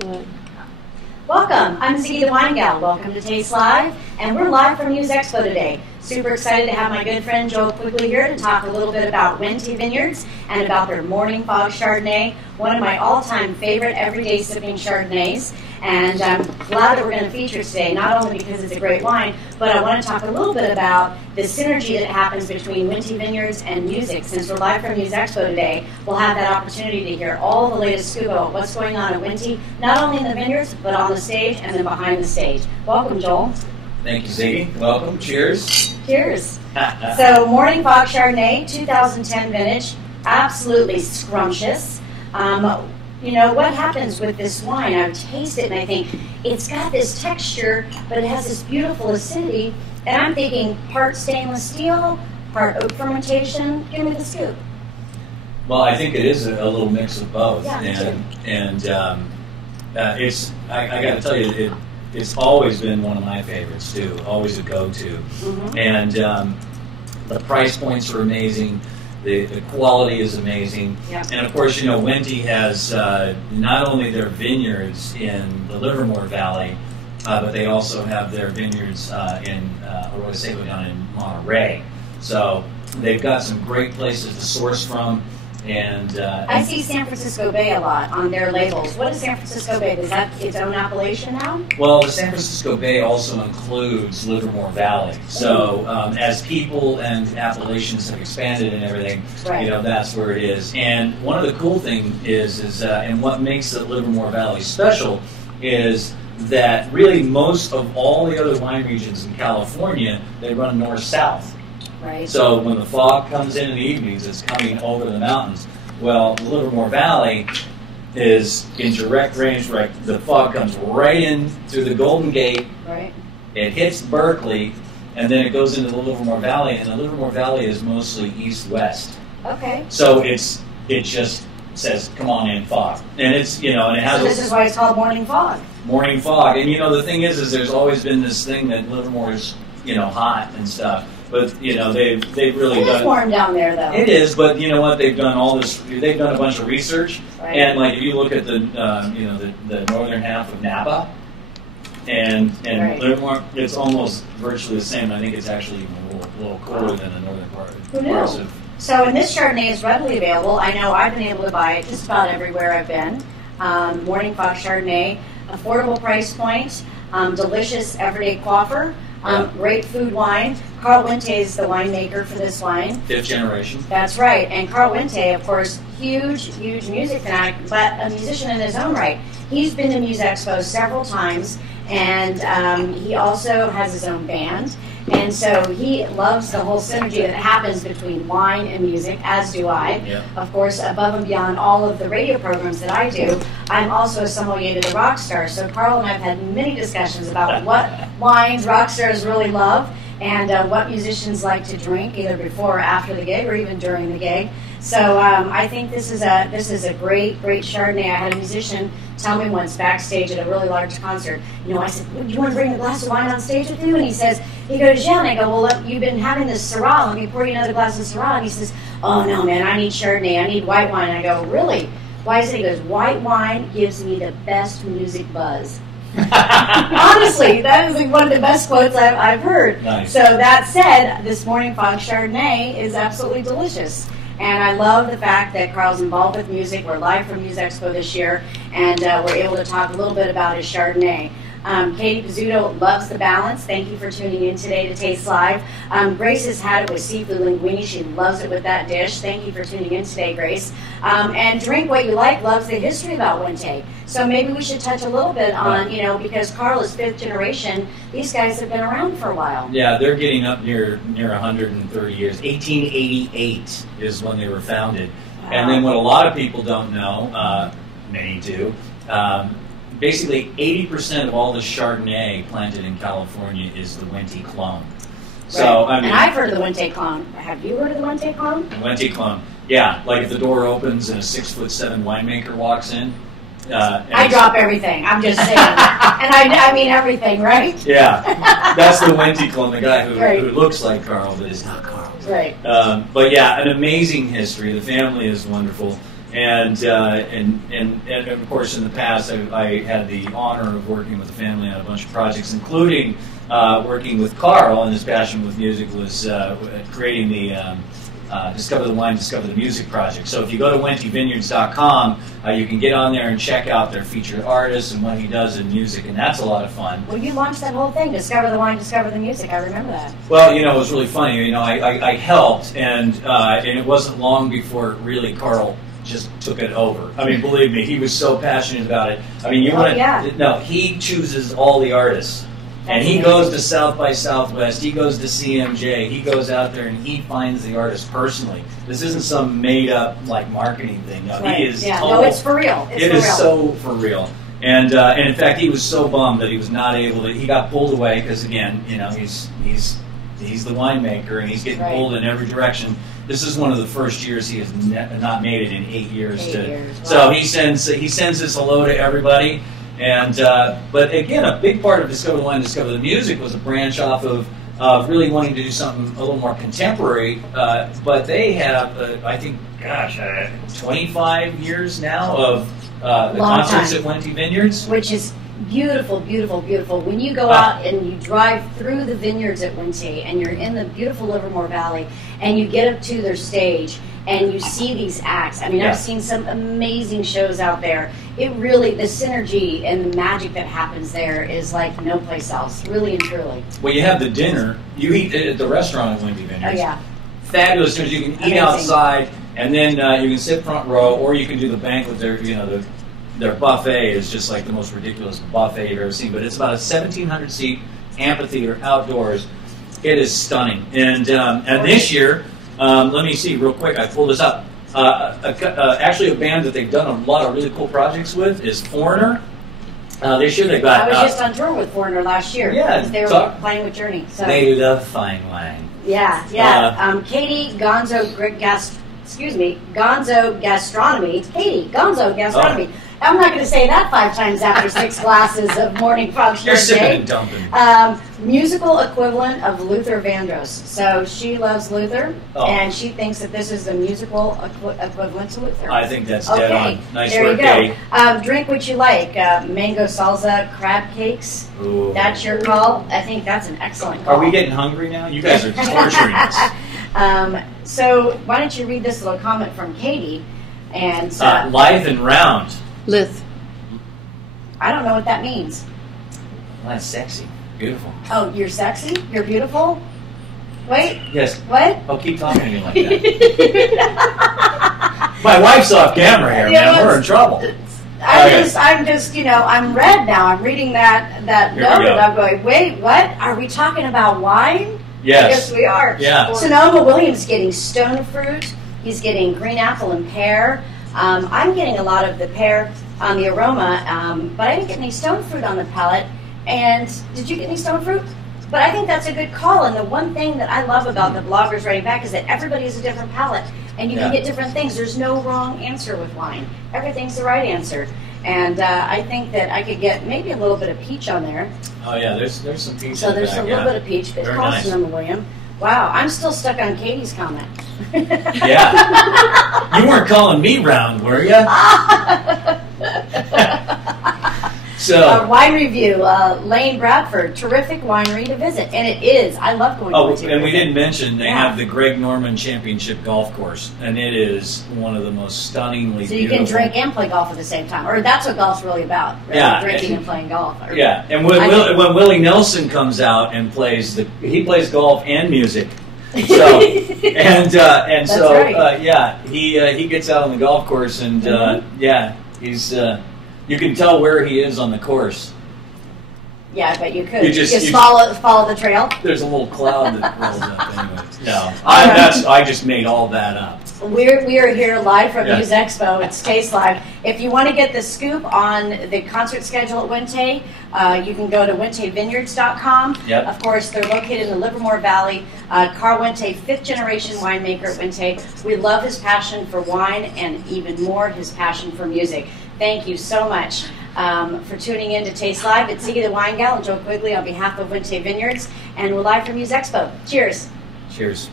Good. Welcome, I'm Ziggy the Wine Gal. Welcome to Taste Live, and we're live from Muse Expo today. Super excited to have my good friend Joel Quigley here to talk a little bit about Wente Vineyards and about their Morning Fog Chardonnay, one of my all-time favorite everyday sipping Chardonnays. And I'm glad that we're going to feature today, not only because it's a great wine, but I want to talk a little bit about the synergy that happens between Wente Vineyards and music. Since we're live from Muse Expo today, we'll have that opportunity to hear all the latest scoop about what's going on at Wente, not only in the vineyards, but on the stage and then behind the stage. Welcome, Joel. Thank you, Ziggy. Welcome. Cheers. Cheers. So, Morning Fog Chardonnay, 2010 vintage, absolutely scrumptious. You know, what happens with this wine, I taste it and I think, it's got this texture, but it has this beautiful acidity, and I'm thinking part stainless steel, part oak fermentation. Give me the scoop. Well, I think it is a little mix of both. Yeah, and it's, I got to tell you, it's always been one of my favorites too, always a go-to. Mm-hmm. And the price points are amazing. The quality is amazing. Yep. And of course, you know, Wente has not only their vineyards in the Livermore Valley, but they also have their vineyards in Arroyo down in Monterey. So they've got some great places to source from. And I see San Francisco Bay a lot on their labels. What is San Francisco Bay? Is that its own appellation now? Well, the San Francisco Bay also includes Livermore Valley. So as people and appellations have expanded and everything, right, you know, that's where it is. And one of the cool things is and what makes the Livermore Valley special is that really most of all the other wine regions in California, they run north-south. Right. So when the fog comes in the evenings, it's coming over the mountains. Well, the Livermore Valley is in direct range, right? The fog comes right in through the Golden Gate. Right. It hits Berkeley, and then it goes into the Livermore Valley, and the Livermore Valley is mostly east-west. Okay. So it just says, "Come on in, fog," and it's, you know, and it has. So this is why it's called Morning Fog. Morning fog, and you know the thing is there's always been this thing that Livermore is, you know, hot and stuff. But you know they've really done. It's warm down there, though. It is, but you know what? They've done all this. They've done a bunch of research, right, and like if you look at the you know the northern half of Napa, and right, Livermore, it's almost virtually the same. I think it's actually even a little cooler than the northern part. Who knew? So, and this Chardonnay is readily available. I know I've been able to buy it just about everywhere I've been. Morning Fog Chardonnay, affordable price point, delicious everyday quaffer. Great food wine. Carl Wente is the winemaker for this wine. 5th generation. That's right. And Carl Wente, of course, huge music fanatic, but a musician in his own right. He's been to Muse Expo several times, and he also has his own band. And so he loves the whole synergy that happens between wine and music, as do I. Yeah. Of course, above and beyond all of the radio programs that I do, I'm also a sommelier to the rock stars. So Carl and I have had many discussions about what wines rock stars really love and what musicians like to drink, either before or after the gig or even during the gig. So I think this is a great Chardonnay. I had a musician tell me once backstage at a really large concert, you know, I said, "Do you want to bring a glass of wine on stage with you?" And he goes, "Yeah." And I go, "Well, look, you've been having this Syrah. Let me pour you another glass of Syrah." And he says, "Oh, no, man, I need Chardonnay. I need white wine." And I go, "Really? Why is it?" He goes, "White wine gives me the best music buzz." Honestly, that is one of the best quotes I've heard. Nice. So that said, this Morning Fog Chardonnay is absolutely delicious. And I love the fact that Carl's involved with music. We're live from Muse Expo this year, and we're able to talk a little bit about his Chardonnay. Katie Pizzuto loves the balance. Thank you for tuning in today to Taste Live. Grace has had it with seafood linguine. She loves it with that dish. Thank you for tuning in today, Grace. And Drink What You Like loves the history about Wente. So maybe we should touch a little bit on, you know, because Carl is 5th generation. These guys have been around for a while. Yeah, they're getting up near 130 years. 1888 is when they were founded. Wow. And then what a lot of people don't know, many do, basically 80% of all the Chardonnay planted in California is the Wente clone. So, right. I mean, and I've heard of the Wente clone. Have you heard of the Wente clone? Wente clone. Yeah, like if the door opens and a 6'7" winemaker walks in. I drop everything. I'm just saying. And I mean everything, right? Yeah. That's the Wente clone, the guy right, who looks like Carl but is not Carl. Right. But yeah, an amazing history. The family is wonderful. And of course, in the past, I had the honor of working with the family on a bunch of projects, including working with Carl, and his passion with music was creating the Discover the Wine, Discover the Music project. So if you go to wentevineyards.com, you can get on there and check out their featured artists and what he does in music, and that's a lot of fun. Well, you launched that whole thing, Discover the Wine, Discover the Music. I remember that. Well, it was really funny. I helped, and it wasn't long before really Carl just took it over. I mean, believe me, he was so passionate about it. I mean, he chooses all the artists. And he goes to South by Southwest, he goes to CMJ, he goes out there and he finds the artist personally. This isn't some made-up, marketing thing. No, right. He is total. No, it's for real. It is so for real. And in fact, he was so bummed that he was not able to, he got pulled away because, again, he's the winemaker and he's getting pulled in every direction. This is one of the first years he has not made it in 8 years. Wow. So he sends his hello to everybody. And but again, a big part of Discover the Wine, Discover the Music was a branch off of really wanting to do something a little more contemporary. But they have, I think, 25 years now of the concerts at Wente Vineyards, which is beautiful, beautiful, beautiful. When you go out and you drive through the vineyards at Wente, and you're in the beautiful Livermore Valley, and you get up to their stage, and you see these acts. I mean, I've seen some amazing shows out there. It really, the synergy and the magic that happens there is like no place else, really and truly. Well, you have the dinner. You eat at the restaurant at Wente Vineyards. Oh, yeah. Fabulous. You can eat outside, and then you can sit front row, or you can do the banquet. Their buffet is just like the most ridiculous buffet you've ever seen. But it's about a 1,700-seat amphitheater outdoors. It is stunning. And this year, let me see real quick. I pulled this up. Actually, a band that they've done a lot of really cool projects with is Foreigner. This year they've got. I was just on tour with Foreigner last year. Yeah, they were playing with Journey. So. They love fine wine. Yeah. Katie Gonzo Gastronomy. Katie Gonzo Gastronomy. Oh. I'm not going to say that 5 times after 6 glasses of morning fog. You're sipping and dumping. Musical equivalent of Luther Vandross. So she loves Luther, and she thinks that this is the musical equivalent to Luther. I think that's dead on. Nice there work, you go. Katie. Drink what you like. Mango salsa, crab cakes. Ooh. That's your call. I think that's an excellent call. Are we getting hungry now? You guys are torturing us. So why don't you read this little comment from Katie? And Lithe and round. Lith. I don't know what that means. Well, that's sexy. Beautiful. Oh, you're sexy? You're beautiful? Wait. Yes. What? Oh, keep talking to me like that. My wife's off camera here, man. We're in trouble. I'm just, I'm red now. I'm reading that note, and I'm going, wait, what? Are we talking about wine? Yes. Yes, we are. Yeah. Sonoma Williams getting stone fruit. He's getting green apple and pear. I'm getting a lot of the pear on the aroma, but I didn't get any stone fruit on the palate. And did you get any stone fruit? But I think that's a good call. And the one thing that I love about the bloggers writing back is that everybody has a different palate, and you can get different things. There's no wrong answer with wine. Everything's the right answer. And I think that I could get maybe a little bit of peach on there. Oh yeah, there's some peach. So there's a little bit of peach. It's called Sonoma William. Wow, I'm still stuck on Katie's comment. Yeah. You weren't calling me round, were you? So wine review, Lane Bradford, terrific winery to visit, and it is. I love going. And we didn't mention they have the Greg Norman Championship Golf Course, and it is one of the most stunningly. So you can drink and play golf at the same time, or that's what golf's really about. Really, yeah, drinking and playing golf. Yeah, and when Willie Nelson comes out and plays he plays golf and music. So he gets out on the golf course and he's. You can tell where he is on the course. Yeah, I bet you could. You just follow the trail. There's a little cloud that rolls up. Anyway, no, I just made all that up. We are here live from Muse Expo. It's Taste Live. If you want to get the scoop on the concert schedule at Wente, you can go to wentevineyards.com. Yep. Of course, they're located in the Livermore Valley. Carl Wente, 5th-generation winemaker at Wente. We love his passion for wine and even more his passion for music. Thank you so much for tuning in to Taste Live. It's Ziggy the Wine Gal and Joe Quigley on behalf of Wente Vineyards, and we're live from Muse Expo. Cheers. Cheers.